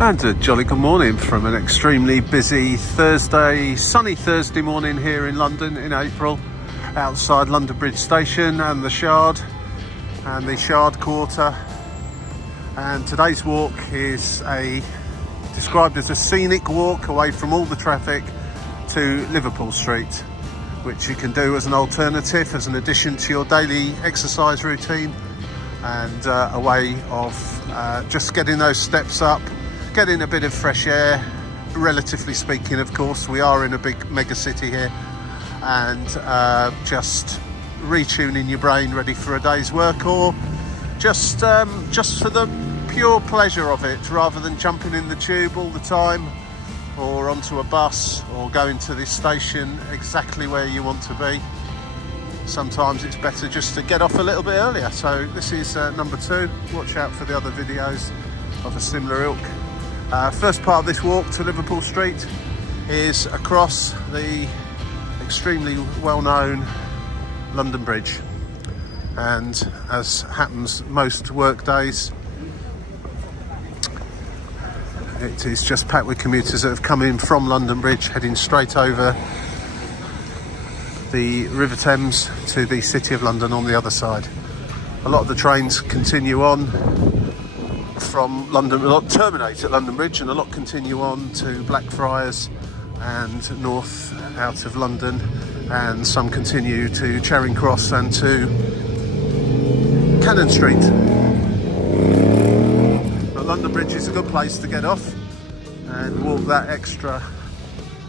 And a jolly good morning from an extremely busy sunny Thursday morning here in London in April, outside London Bridge Station and the Shard Quarter. And today's walk is described as a scenic walk away from all the traffic to Liverpool Street, which you can do as an alternative, as an addition to your daily exercise routine, and a way of just getting those steps up, getting a bit of fresh air, relatively speaking. Of course, we are in a big mega city here, and just retuning your brain ready for a day's work, or just for the pure pleasure of it, rather than jumping in the tube all the time or onto a bus or going to this station exactly where you want to be. Sometimes it's better just to get off a little bit earlier. So this is number 2. Watch out for the other videos of a similar ilk. First part of this walk to Liverpool Street is across the extremely well-known London Bridge, and as happens most work days, it is just packed with commuters that have come in from London Bridge, heading straight over the River Thames to the City of London on the other side. A lot of the trains continue on from London, a lot terminate at London Bridge, and a lot continue on to Blackfriars and north out of London, and some continue to Charing Cross and to Cannon Street. But London Bridge is a good place to get off and walk that extra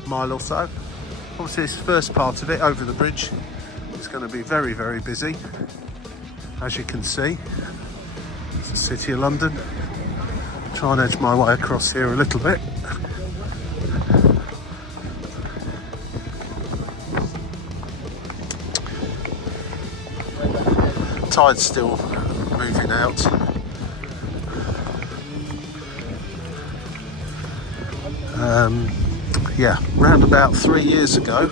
mile or so. Obviously this first part of it over the bridge is going to be very, very busy, as you can see. It's the City of London. Try and edge my way across here a little bit. Tide's still moving out. Yeah, round about 3 years ago,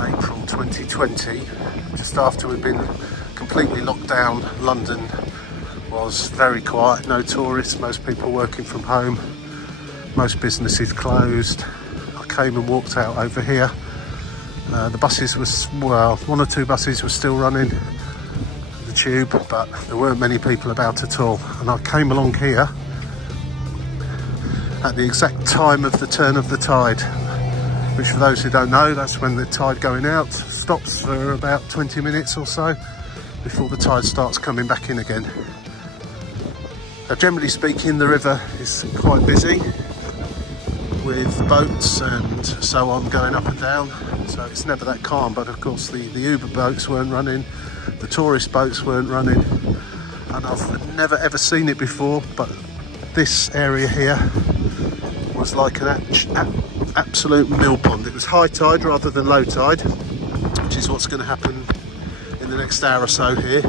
April 2020, just after we'd been completely locked down, London was very quiet, no tourists, most people working from home, most businesses closed. I came and walked out over here. The buses one or two buses were still running the tube, but there weren't many people about at all. And I came along here at the exact time of the turn of the tide, which, for those who don't know, that's when the tide going out stops for about 20 minutes or so before the tide starts coming back in again. Now, generally speaking, the river is quite busy with boats and so on going up and down, so it's never that calm. But of course the Uber boats weren't running, the tourist boats weren't running, and I've never ever seen it before, but this area here was like an absolute mill pond. It was high tide rather than low tide, which is what's going to happen in the next hour or so here.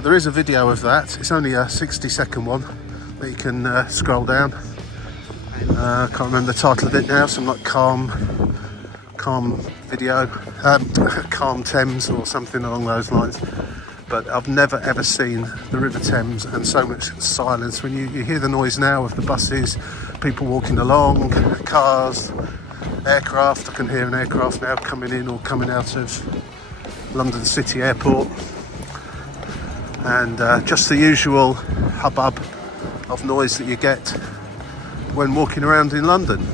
There is a video of that. It's only a 60-second one that you can scroll down. I can't remember the title of it now, some like calm video, calm Thames or something along those lines. But I've never ever seen the River Thames and so much silence. When you hear the noise now of the buses, people walking along, cars, aircraft. I can hear an aircraft now coming in or coming out of London City Airport, and just the usual hubbub of noise that you get when walking around in London.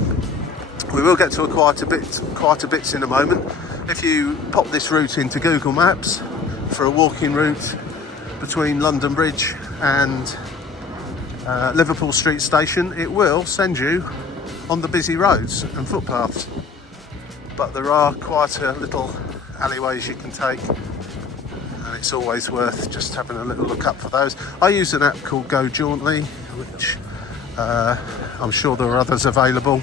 We will get to quite a bits in a moment. If you pop this route into Google Maps for a walking route between London Bridge and Liverpool Street Station, it will send you on the busy roads and footpaths. But there are quite a little alleyways you can take, and it's always worth just having a little look up for those. I use an app called Go Jauntly, which I'm sure there are others available,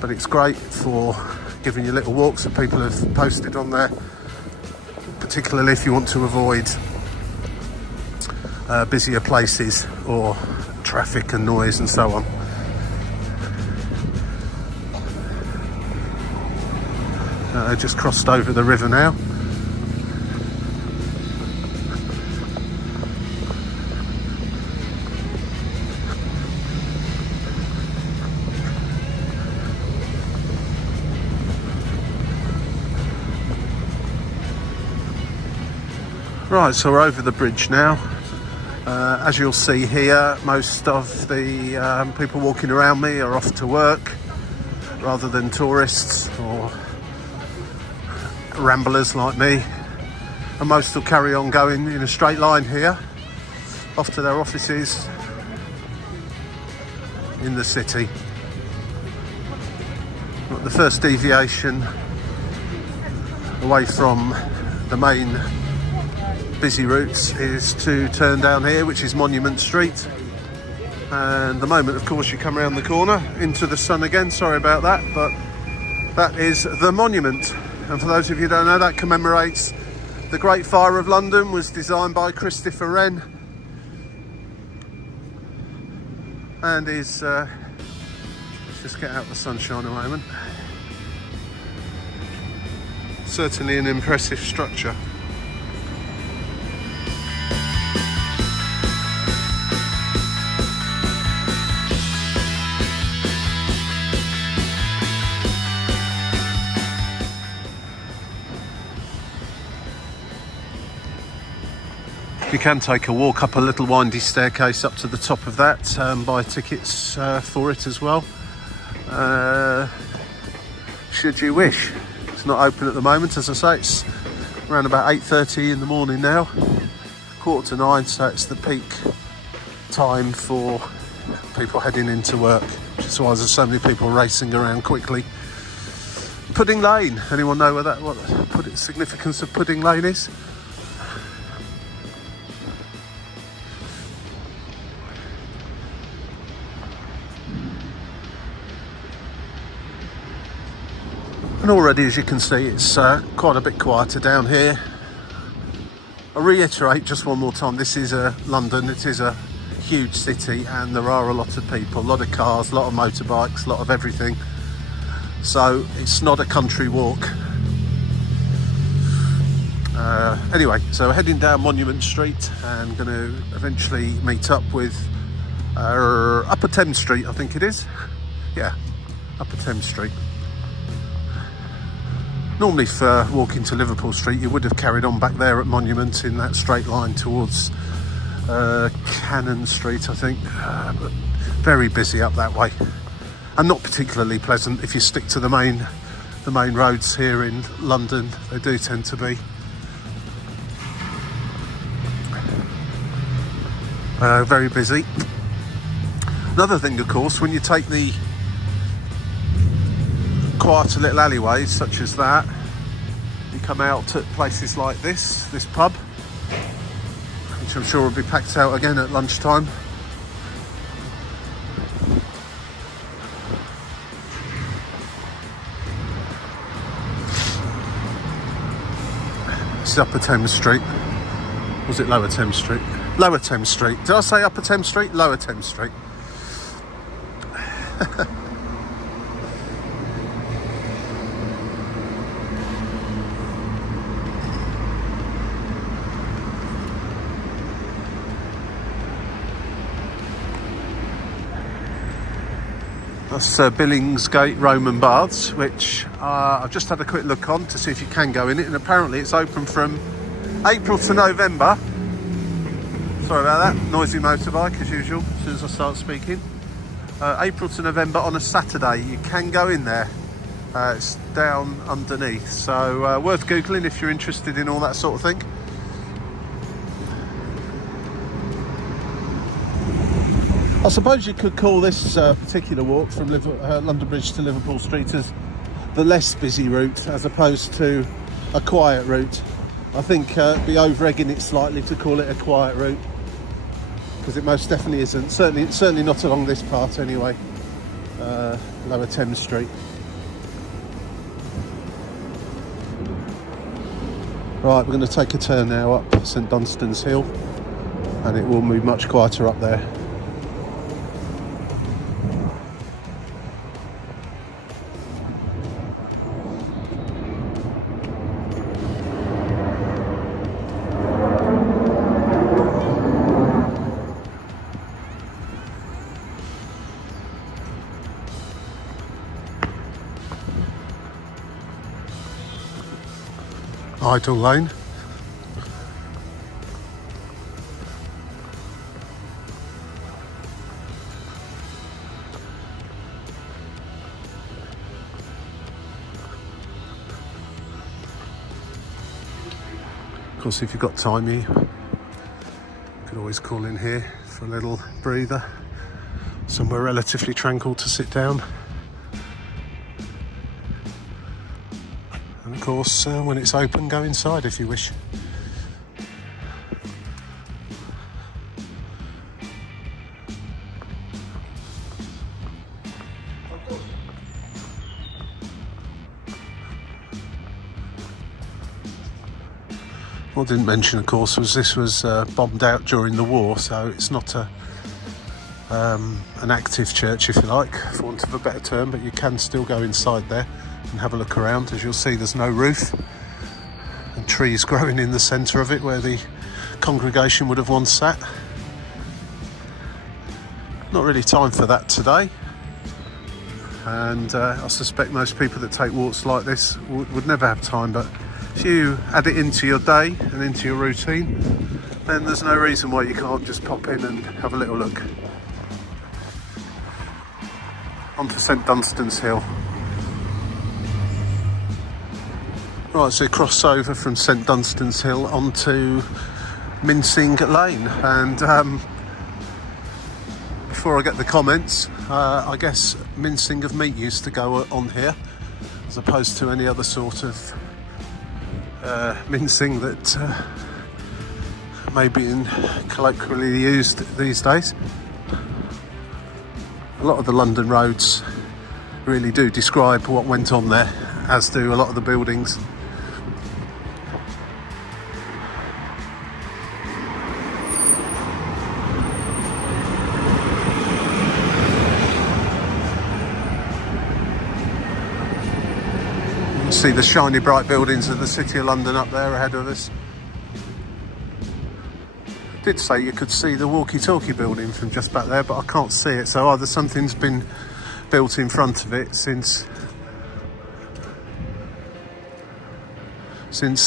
but it's great for giving you little walks that people have posted on there, particularly if you want to avoid busier places or traffic and noise and so on. I just crossed over the river now. Right, so we're over the bridge now. As you'll see here, most of the people walking around me are off to work rather than tourists or ramblers like me, and most will carry on going in a straight line here off to their offices in the city. But the first deviation away from the main busy routes is to turn down here, which is Monument Street. And the moment, of course, you come around the corner into the sun again, sorry about that, but that is the Monument. And for those of you who don't know, that commemorates the Great Fire of London, was designed by Christopher Wren, and is let's just get out the sunshine a moment. Certainly an impressive structure. You can take a walk up a little windy staircase up to the top of that, buy tickets for it as well, should you wish. It's not open at the moment, as I say. It's around about 8:30 in the morning now, 8:45, so it's the peak time for people heading into work, which is why there's so many people racing around quickly. Pudding Lane, anyone know what the significance of Pudding Lane is? And already, as you can see, it's quite a bit quieter down here. I reiterate just one more time, this is London. It is a huge city, and there are a lot of people, a lot of cars, a lot of motorbikes, a lot of everything. So it's not a country walk. Anyway, so heading down Monument Street and going to eventually meet up with Upper Thames Street, I think it is. Yeah, Upper Thames Street. Normally for walking to Liverpool Street, you would have carried on back there at Monument in that straight line towards Cannon Street, I think. But very busy up that way, and not particularly pleasant if you stick to the main roads here in London. They do tend to be very busy. Another thing, of course, when you take the quieter little alleyways such as that, you come out at places like this pub, which I'm sure will be packed out again at lunchtime. This is Upper Thames Street. Was it Lower Thames Street? Lower Thames Street. Did I say Upper Thames Street? Lower Thames Street. That's Billingsgate Roman Baths, which I've just had a quick look on to see if you can go in it, and apparently it's open from April to November. Sorry about that, noisy motorbike as usual as soon as I start speaking. April to November on a Saturday. You can go in there. It's down underneath, so worth googling if you're interested in all that sort of thing. I suppose you could call this particular walk from London Bridge to Liverpool Street as the less busy route, as opposed to a quiet route. I think it'd be over-egging it slightly to call it a quiet route, because it most definitely isn't. Certainly not along this part anyway. Lower Thames Street. Right, we're going to take a turn now up St Dunstan's Hill, and it will move much quieter up there. Idle Lane. course, if you've got time, you could always call in here for a little breather, somewhere relatively tranquil to sit down. And of course, when it's open, go inside if you wish. What I didn't mention, of course, was this was bombed out during the war, so it's not an active church, if you like, for want of a better term, but you can still go inside there and have a look around. As you'll see, there's no roof and trees growing in the centre of it where the congregation would have once sat. Not really time for that today, and I suspect most people that take walks like this would never have time, but if you add it into your day and into your routine, then there's no reason why you can't just pop in and have a little look. Onto St Dunstan's Hill. Right, so cross over from St Dunstan's Hill onto Mincing Lane, and before I get the comments, I guess mincing of meat used to go on here, as opposed to any other sort of mincing that may be colloquially used these days. A lot of the London roads really do describe what went on there, as do a lot of the buildings. See the shiny bright buildings of the City of London up there ahead of us. Did say you could see the walkie-talkie building from just back there, but I can't see it, so either something's been built in front of it since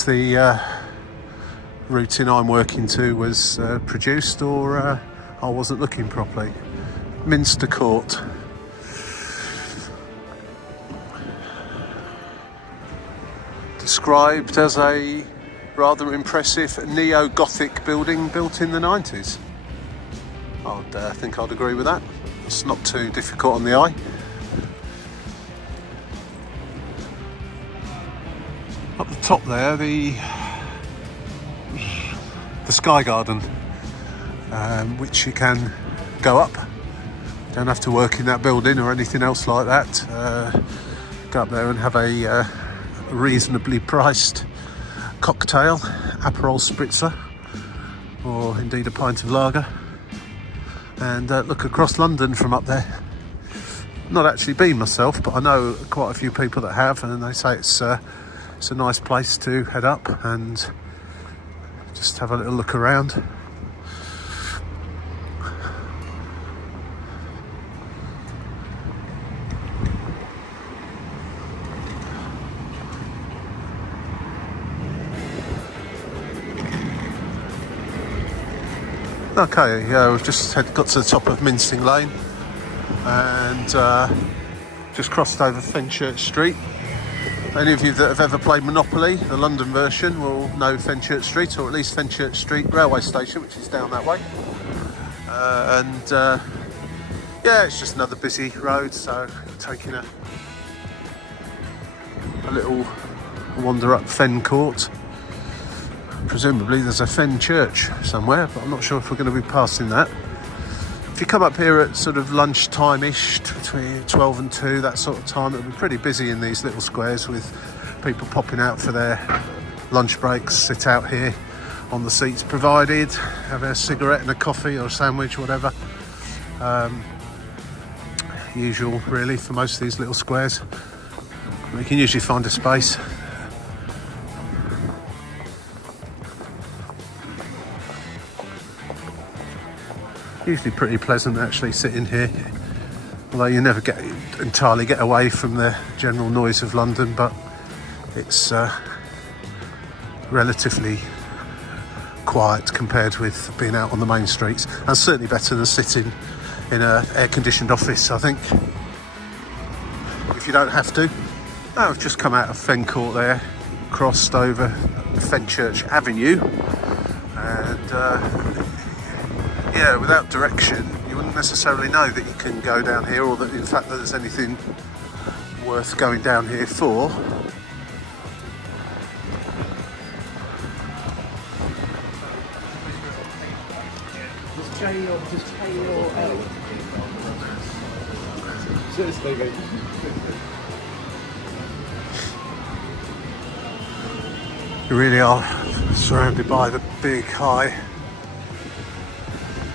the routing I'm working to was produced, or I wasn't looking properly. Minster Court. Described as a rather impressive neo-Gothic building built in the 90s. I think I'd agree with that. It's not too difficult on the eye. Up the top there, the Sky Garden, which you can go up. You don't have to work in that building or anything else like that. Go up there and have a reasonably priced cocktail, Aperol Spritzer, or indeed a pint of lager, and look across London from up there. Not actually been myself, but I know quite a few people that have, and they say it's a nice place to head up and just have a little look around. Okay, yeah, we've just got to the top of Mincing Lane and just crossed over Fenchurch Street. Any of you that have ever played Monopoly, the London version, will know Fenchurch Street, or at least Fenchurch Street railway station, which is down that way. Yeah, it's just another busy road, so taking a little wander up Fen Court. Presumably there's a Fen Church somewhere, but I'm not sure if we're going to be passing that. If you come up here at sort of lunchtime-ish, between 12 and 2, that sort of time, it'll be pretty busy in these little squares with people popping out for their lunch breaks, sit out here on the seats provided, have a cigarette and a coffee or a sandwich, whatever. Usual, really, for most of these little squares. You can usually find a space. Usually pretty pleasant actually sitting here, although you never entirely get away from the general noise of London, but it's relatively quiet compared with being out on the main streets, and certainly better than sitting in an air-conditioned office, I think, if you don't have to. I've just come out of Fen Court there, crossed over Fenchurch Avenue, and yeah, without direction you wouldn't necessarily know that you can go down here, or that in fact that there's anything worth going down here for. Just J or L? Seriously, You really are surrounded by the big, high,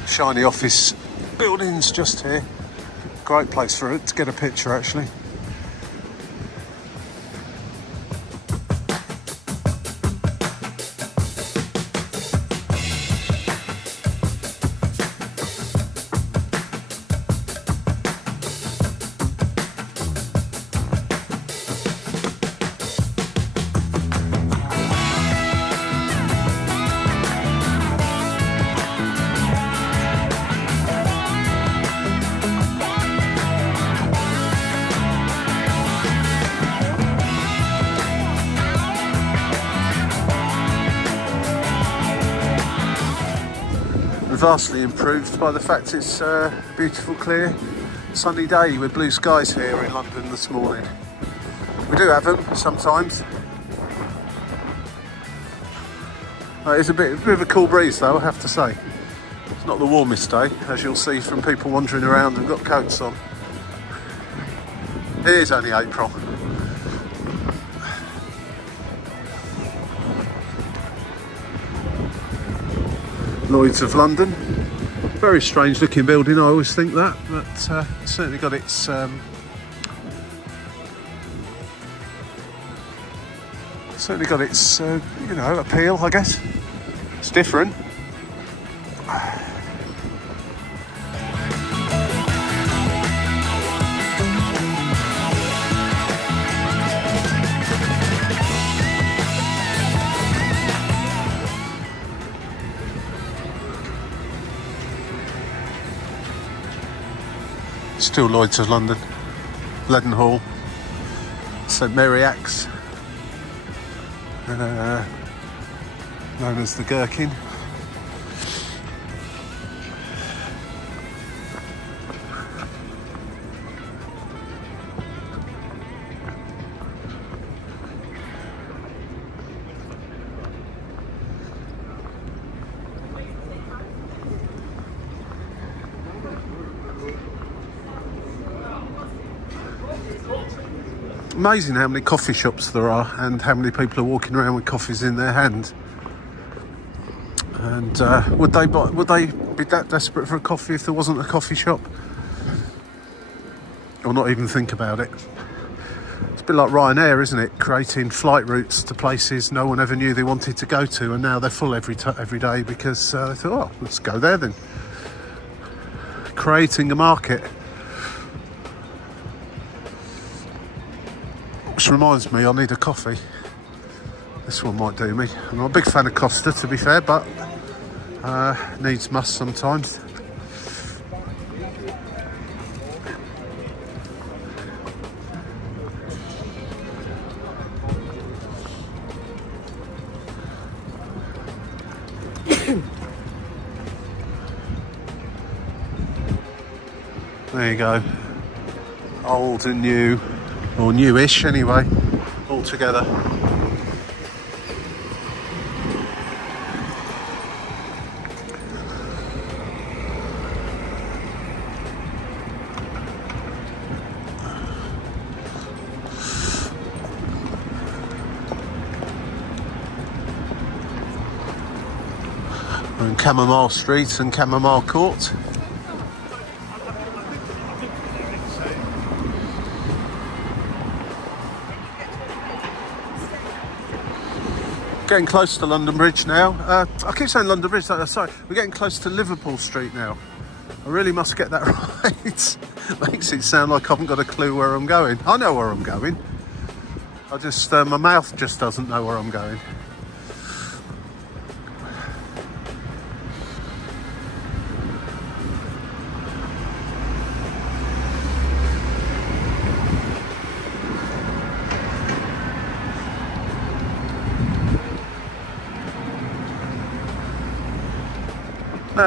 shiny office buildings just here. Great place for it to get a picture, actually. Vastly improved by the fact it's a beautiful, clear, sunny day with blue skies here in London this morning. We do have them sometimes. It's a bit of a cool breeze though, I have to say. It's not the warmest day, as you'll see from people wandering around and got coats on. It is only April. Lloyd's of London. Very strange looking building, I always think that, but it's certainly got its you know, appeal, I guess. It's different. Still Lloyd's of London, Leadenhall, St Mary Axe, known as the Gherkin. Amazing how many coffee shops there are and how many people are walking around with coffees in their hand. And would they be that desperate for a coffee if there wasn't a coffee shop? Or not even think about it? It's a bit like Ryanair, isn't it? Creating flight routes to places no one ever knew they wanted to go to, and now they're full every day because they thought, oh, let's go there then. Creating a market. Which reminds me, I need a coffee. This one might do me. I'm not a big fan of Costa, to be fair, but needs must sometimes. There you go. Old and new. Or newish anyway, all together. We're in Chamomile Street and Chamomile Court. Getting close to London Bridge now. I keep saying London Bridge, sorry, we're getting close to Liverpool Street now. I really must get that right. Makes it sound like I haven't got a clue where I'm going. I know where I'm going. I just, my mouth just doesn't know where I'm going.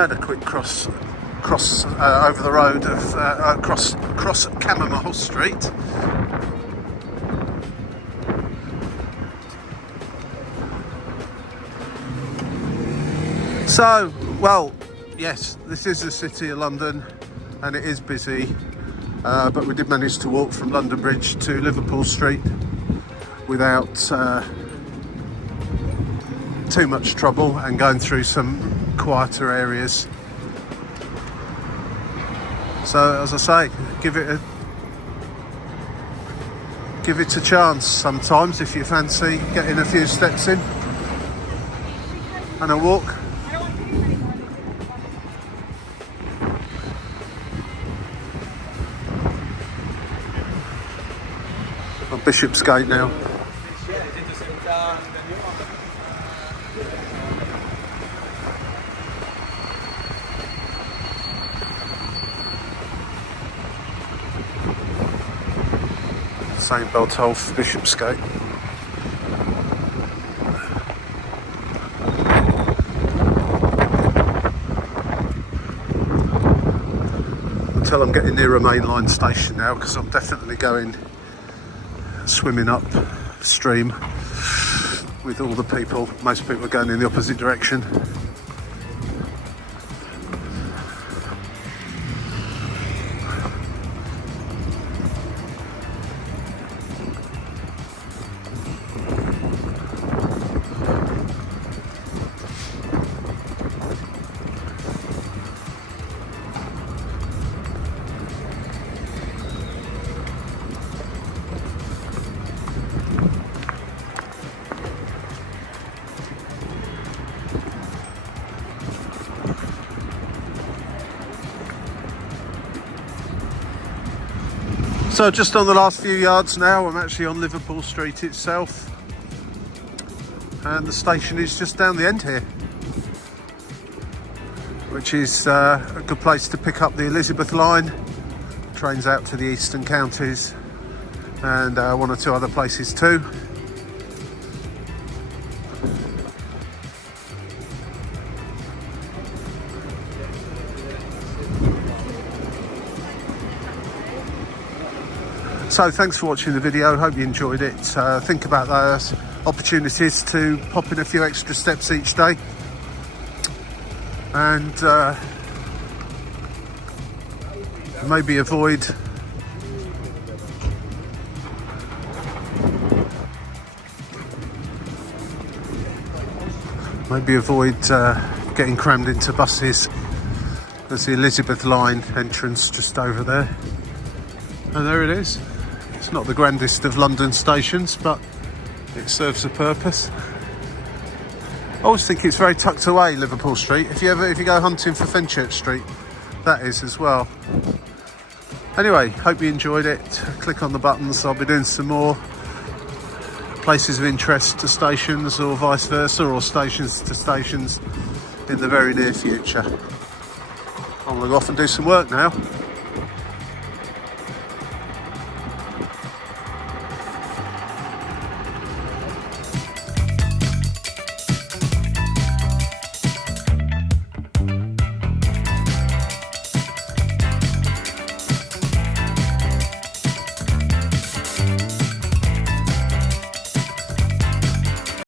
and a quick cross over the road of cross Chamomile Street. So, well, yes, this is the City of London and it is busy, but we did manage to walk from London Bridge to Liverpool Street without too much trouble and going through some quieter areas. So, as I say, give it a chance sometimes if you fancy getting a few steps in and a walk. On Bishopsgate now. St Botolph, Bishopsgate. Until I'm getting near a mainline station now, because I'm definitely going swimming up stream with all the people. Most people are going in the opposite direction. So just on the last few yards now, I'm actually on Liverpool Street itself, and the station is just down the end here, which is a good place to pick up the Elizabeth line, trains out to the eastern counties and one or two other places too. So thanks for watching the video, hope you enjoyed it. Think about those opportunities to pop in a few extra steps each day, and maybe avoid getting crammed into buses. There's the Elizabeth line entrance just over there, and there it is. It's not the grandest of London stations, but it serves a purpose. I always think it's very tucked away, Liverpool Street. If you go hunting for Fenchurch Street, that is as well. Anyway, hope you enjoyed it. Click on the buttons. I'll be doing some more places of interest to stations, or vice versa, or stations to stations in the very near future. I'm going to go off and do some work now.